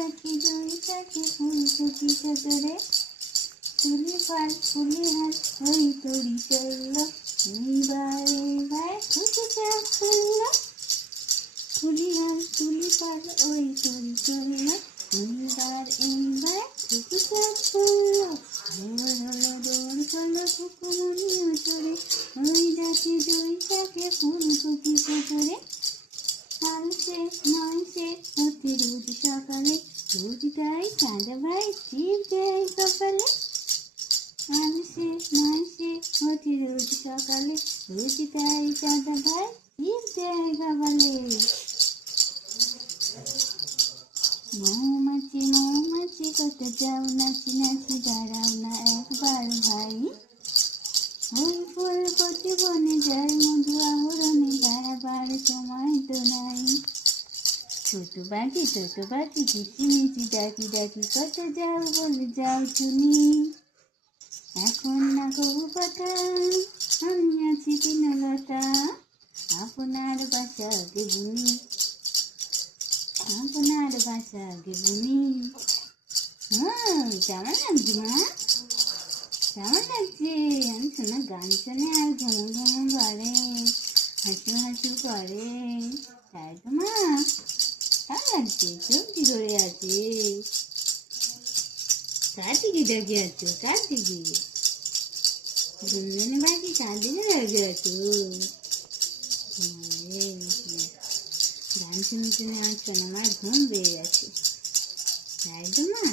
ডাকি জয়িতাকে ফুলকপি চতরে, তুলি ফাল ফুলি হাল ওই তরি চলল, এইবার এইবার খুশি চাপ চলল, ফুলি হাল তুলি ফাল ওই তরি চলল, এইবার এইবার খুশি চাপ চলল, দৌড় হলো দৌড় চলো সুকুমনি উচরে, ওই ডাকি জয়িতাকে ফুলকপি চতরে, আনছে নয়ছে হতে রোজ সকালে, রোজ তাই চাঁদা ভাই টিপ দেয় কপালে, আনছে নয়ছে হতে রোজ সকালে, রোজ তাই চাঁদা ভাই টিপ দেয় কপালে। মৌমাছি মৌমাছি কত যাও নাচি নাচি দাঁড়াও না একবার ভাই, ওই ফুল কচি বনে যায় মধু আহরণে দাঁড়াবার সময় তো নাই, ছোট বাকি কিচিমিচি ডাকি ডাকি কত যাও বলে যাও শুনি, এখন না কবু কথা আমি আছি তৃণলতা, আপনার বাসা আগে বুনি, আপনার বাসা আগে বুনি। কেমন লাগছে মা, কেমন লাগছে? আমি শোনা গান শুনে আর ঘুমো ঘুমো করে, হাসু হাসু করে, তাই তো মা? কেমন লাগছে? চোখ কি করে আছে? কার দিকে দেখে আছো? কার দিকে? ঘুমদিনে বাকি কার দিকে দেখে আছো? গান শুনে শুনে আর শোনা মার ঘুম পেয়ে গেছে, তাই তো মা?